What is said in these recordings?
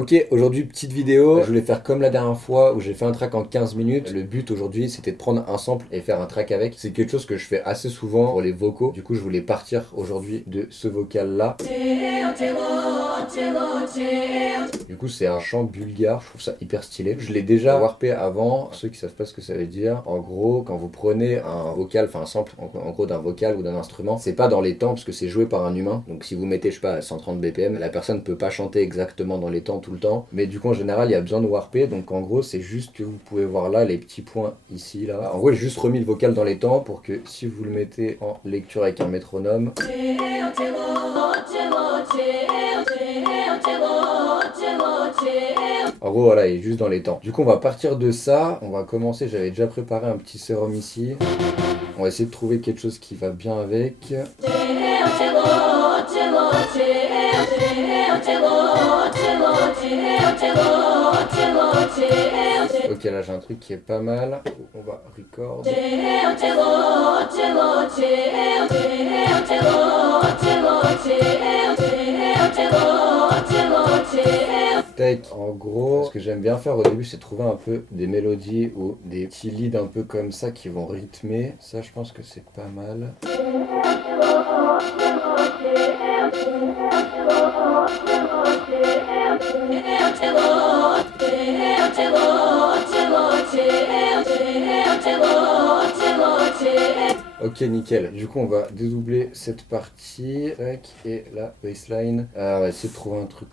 Ok, aujourd'hui petite vidéo, je voulais faire comme la dernière fois où j'ai fait un track en 15 minutes. Le but aujourd'hui c'était de prendre un sample et faire un track avec. C'est quelque chose que je fais assez souvent pour les vocaux. Du coup je voulais partir aujourd'hui de ce vocal là. Du coup c'est un chant bulgare, je trouve ça hyper stylé. Je l'ai déjà warpé avant, pour ceux qui savent pas ce que ça veut dire. En gros quand vous prenez un vocal, enfin un sample en gros d'un vocal ou d'un instrument, c'est pas dans les temps parce que c'est joué par un humain. Donc si vous mettez je sais pas à 130 BPM, la personne peut pas chanter exactement dans les temps tout le temps, mais du coup en général il y a besoin de warper, donc en gros c'est juste que vous pouvez voir là les petits points ici là. En gros j'ai juste remis le vocal dans les temps pour que si vous le mettez en lecture avec un métronome, en gros voilà il est juste dans les temps. Du coup on va partir de ça, on va commencer, j'avais déjà préparé un petit sérum ici. On va essayer de trouver quelque chose qui va bien avec. Ok, là j'ai un truc qui est pas mal. On va record. Tac. En gros, ce que j'aime bien faire au début, c'est trouver un peu des mélodies ou des petits leads un peu comme ça qui vont rythmer. Ça, je pense que c'est pas mal. Ok, nickel. Du coup, on va dédoubler cette partie. Tac, et la baseline. On va essayer de trouver un truc.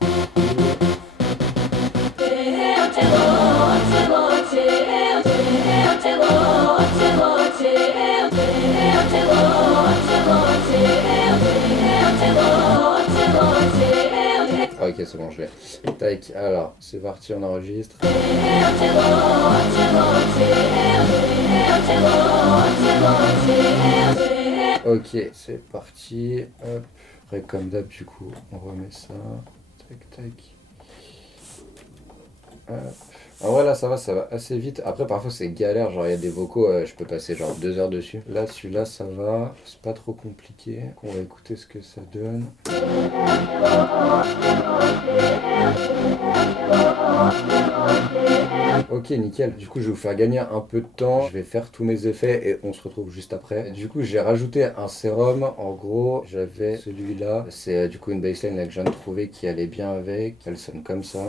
Ah, ok, c'est bon, je l'ai. Tac, alors, c'est parti, on enregistre. Ok, c'est parti. Hop. Après, comme d'hab, du coup, on remet ça. Tac, tac. Hop. En vrai là ça va assez vite. Après parfois c'est galère, genre il y a des vocaux, je peux passer genre 2 heures dessus. Là celui-là ça va, c'est pas trop compliqué. Donc, on va écouter ce que ça donne. Ok nickel, du coup je vais vous faire gagner un peu de temps. Je vais faire tous mes effets et on se retrouve juste après. Du coup j'ai rajouté un sérum, en gros j'avais celui-là. C'est du coup une baseline là, que je viens de trouver qui allait bien avec. Elle sonne comme ça.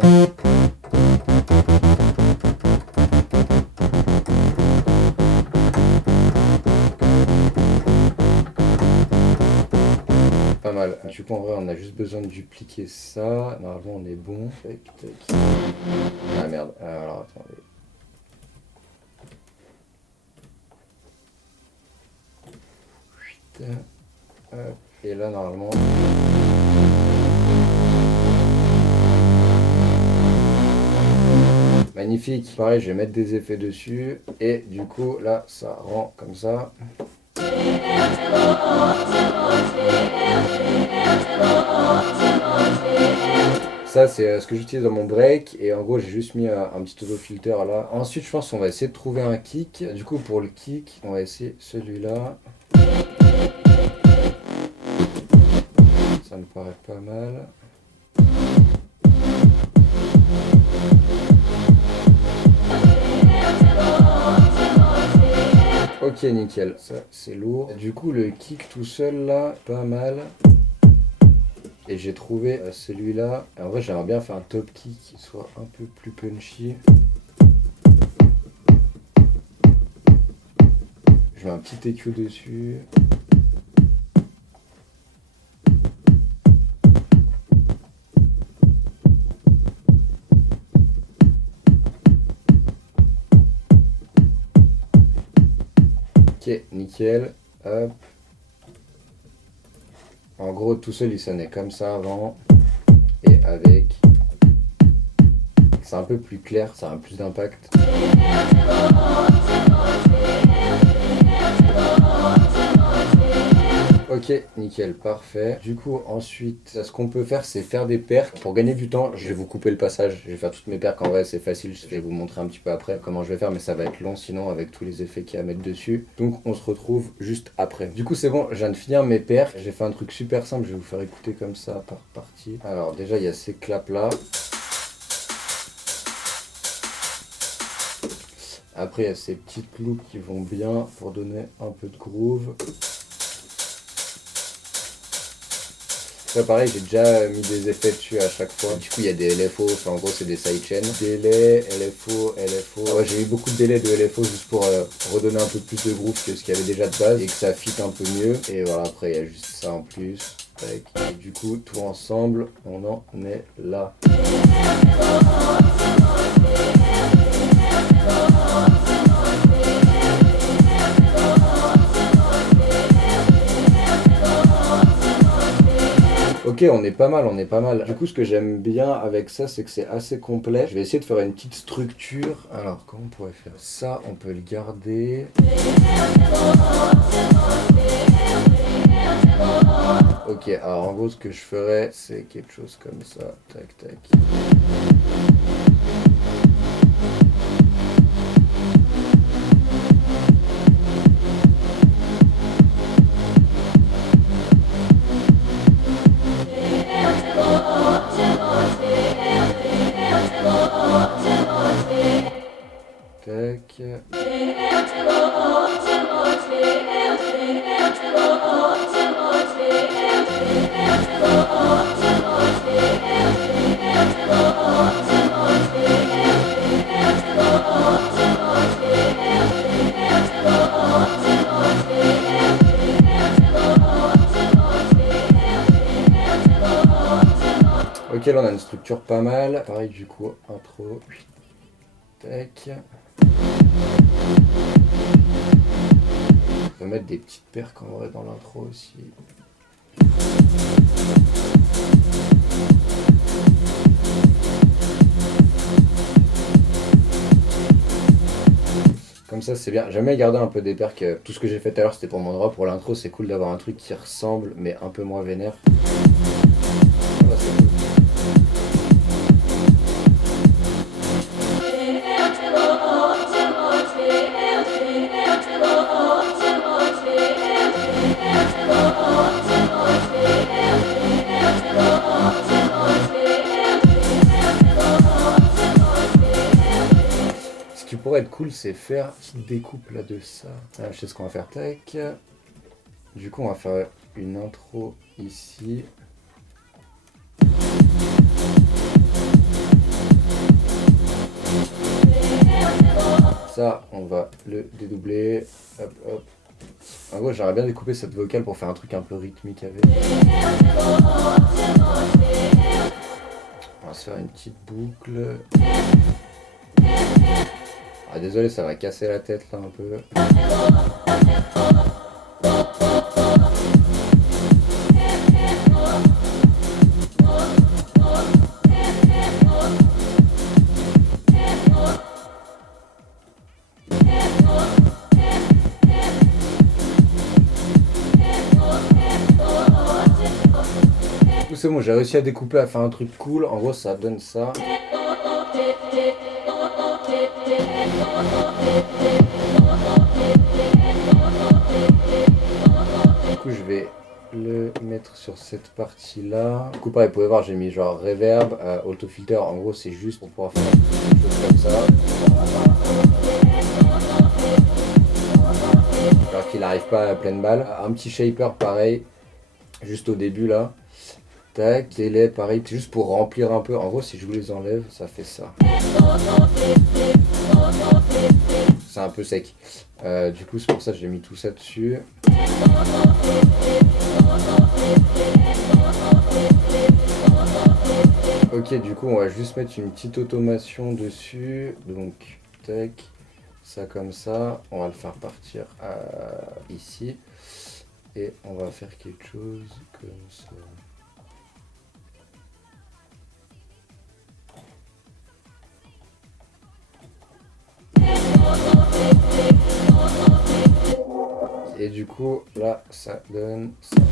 Pas mal. Du coup, en vrai, on a juste besoin de dupliquer ça. Normalement, on est bon. Tac, tac. Ah merde. Alors, attendez. Putain. Hop. Et là, normalement. Magnifique. Pareil, je vais mettre des effets dessus. Et du coup, là, ça rend comme ça. Ça c'est ce que j'utilise dans mon break et en gros j'ai juste mis un petit autofilter là. Ensuite je pense qu'on va essayer de trouver un kick. Du coup pour le kick on va essayer celui-là. Ça me paraît pas mal. Ok nickel, ça c'est lourd. Du coup le kick tout seul là, pas mal. Et j'ai trouvé celui-là. En vrai j'aimerais bien faire un top kick qui soit un peu plus punchy. Je mets un petit EQ dessus. Ok, nickel. Hop. En gros, tout seul, il sonnait comme ça avant. Et avec. C'est un peu plus clair, ça a plus d'impact. Ok, nickel, parfait. Du coup, ensuite, ce qu'on peut faire, c'est faire des percs. Pour gagner du temps, je vais vous couper le passage. Je vais faire toutes mes percs. En vrai, c'est facile. Je vais vous montrer un petit peu après comment je vais faire, mais ça va être long sinon avec tous les effets qu'il y a à mettre dessus. Donc, on se retrouve juste après. Du coup, c'est bon, je viens de finir mes percs. J'ai fait un truc super simple. Je vais vous faire écouter comme ça par partie. Alors, déjà, il y a ces claps là. Après, il y a ces petites loupes qui vont bien pour donner un peu de groove. Ça pareil, j'ai déjà mis des effets dessus à chaque fois. Du coup, il y a des LFO, enfin en gros c'est des sidechains. Délai, LFO, LFO. Ah ouais, j'ai mis beaucoup de délais de LFO juste pour redonner un peu plus de groove que ce qu'il y avait déjà de base et que ça fit un peu mieux. Et voilà, après il y a juste ça en plus. Et du coup, tout ensemble, on en est là. Ok, on est pas mal, on est pas mal. Du coup, ce que j'aime bien avec ça, c'est que c'est assez complet. Je vais essayer de faire une petite structure. Alors, comment on pourrait faire ça? On peut le garder. Ok, alors en gros, ce que je ferais, c'est quelque chose comme ça. Tac, tac. Ok, là on a une structure pas mal. Pareil, du coup, intro. Tac. On peut mettre des petites perques en vrai dans l'intro aussi. Comme ça c'est bien, jamais garder un peu des perques. Tout ce que j'ai fait tout à l'heure c'était pour mon droit, pour l'intro c'est cool d'avoir un truc qui ressemble mais un peu moins vénère. Voilà, c'est cool. Ce qui pourrait être cool, c'est faire une petite découpe là de ça. Ah, je sais ce qu'on va faire. Tac. Du coup, on va faire une intro ici. Ça, on va le dédoubler. Hop, hop. En gros, j'aimerais bien découper cette vocale pour faire un truc un peu rythmique avec. On va se faire une petite boucle. Ah, désolé, ça va casser la tête là un peu. C'est bon, j'ai réussi à découper, à faire un truc cool. En gros, ça donne ça. Du coup, je vais le mettre sur cette partie-là. Du coup, pareil, vous pouvez voir, j'ai mis genre reverb, autofilter. En gros, c'est juste pour pouvoir faire quelque chose comme ça. Alors qu'il n'arrive pas à pleine balle. Un petit shaper, pareil, juste au début là. Tac, délai, pareil, c'est juste pour remplir un peu. En gros, si je vous les enlève, ça fait ça. C'est un peu sec. Du coup, c'est pour ça que j'ai mis tout ça dessus. Ok, du coup, on va juste mettre une petite automation dessus. Donc, tac, ça comme ça. On va le faire partir ici. Et on va faire quelque chose comme ça. Et du coup, là, ça donne ça.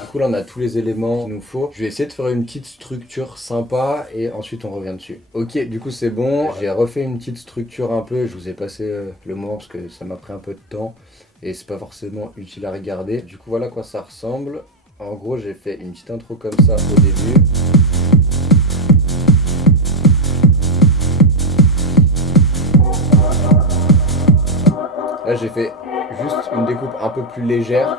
Du coup là on a tous les éléments qu'il nous faut. Je vais essayer de faire une petite structure sympa et ensuite on revient dessus. Ok, du coup c'est bon, j'ai refait une petite structure un peu, je vous ai passé le moment parce que ça m'a pris un peu de temps et c'est pas forcément utile à regarder. Du coup voilà à quoi ça ressemble. En gros j'ai fait une petite intro comme ça au début. Là j'ai fait juste une découpe un peu plus légère.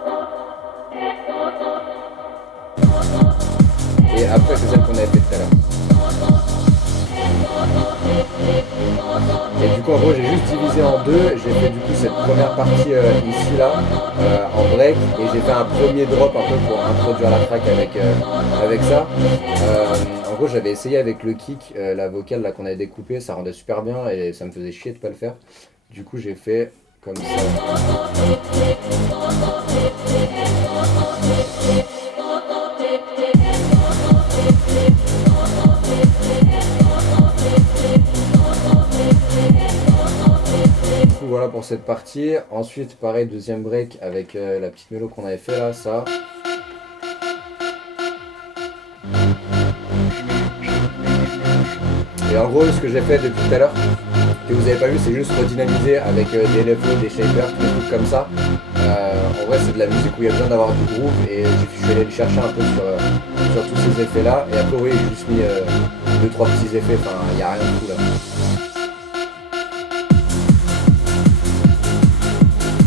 Et après c'est celle qu'on avait fait tout à l'heure. Et du coup en gros j'ai juste divisé en deux. J'ai fait du coup cette première partie ici là en break. Et j'ai fait un premier drop un peu pour introduire la track avec ça. En gros j'avais essayé avec le kick, la vocale là qu'on avait découpée, ça rendait super bien et ça me faisait chier de pas le faire. Du coup j'ai fait comme ça. Voilà pour cette partie. Ensuite pareil, deuxième break avec la petite mélo qu'on avait fait là, ça. Et en gros ce que j'ai fait depuis tout à l'heure, que vous avez pas vu, c'est juste redynamiser avec des LFO, des shapers, des trucs comme ça. En vrai c'est de la musique où il y a besoin d'avoir du groove et je suis allé le chercher un peu sur tous ces effets là. Et après oui j'ai juste mis 2-3 petits effets, enfin il n'y a rien de tout là.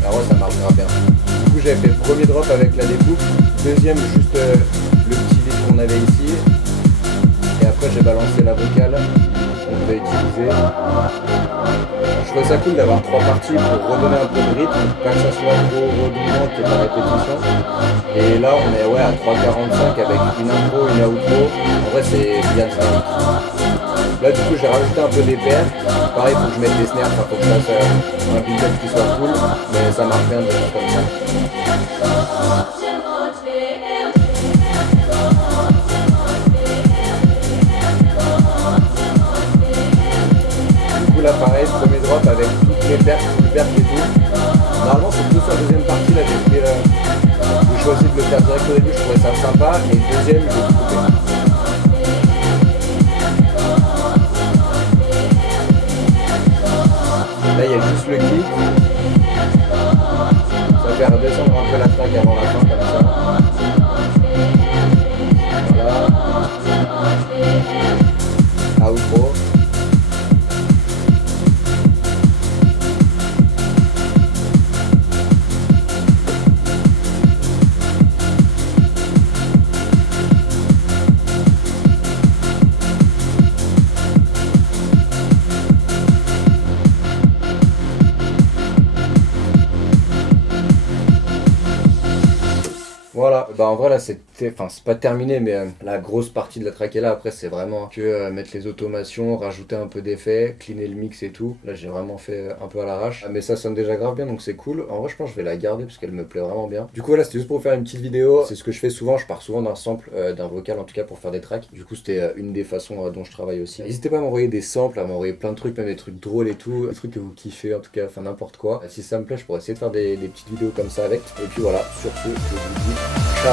Alors ouais ça marche grave bien. Du coup j'avais fait le premier drop avec la découpe, deuxième juste le petit lead qu'on avait ici. Et après j'ai balancé la vocale qu'on pouvait utiliser. Je trouvais ça cool d'avoir 3 parties pour redonner un peu de rythme, pas que ça soit trop redondant qu'il y ait pas répétition. Et là on est ouais, à 3,45 avec une intro, une outro. En vrai c'est bien dynamique. Là du coup j'ai rajouté un peu des paires. Pareil faut que je mette des snares, faut que je fasse un build-up qui soit cool. Mais ça marche bien de faire comme ça. Là pareil, premier drop avec toutes les pertes et tout. Normalement c'est plus sur la deuxième partie, là j'ai choisi de le faire direct au début, je trouvais ça sympa, et le deuxième je vais tout couper. Là il y a juste le kick. Ça va faire descendre un peu la track avant la fin comme ça. Voilà. Outro. Voilà, bah en vrai là c'était, enfin c'est pas terminé mais la grosse partie de la track est là, après c'est vraiment que mettre les automations, rajouter un peu d'effets, cleaner le mix et tout. Là j'ai vraiment fait un peu à l'arrache, mais ça sonne déjà grave bien donc c'est cool. En vrai je pense que je vais la garder parce qu'elle me plaît vraiment bien. Du coup voilà c'était juste pour faire une petite vidéo, c'est ce que je fais souvent, je pars souvent d'un sample, d'un vocal en tout cas pour faire des tracks. Du coup c'était une des façons dont je travaille aussi. N'hésitez pas à m'envoyer des samples, à m'envoyer plein de trucs, même des trucs drôles et tout, des trucs que vous kiffez en tout cas, enfin n'importe quoi. Si ça me plaît je pourrais essayer de faire des petites vidéos comme ça avec. Et puis voilà, sur ce je vous dis ciao.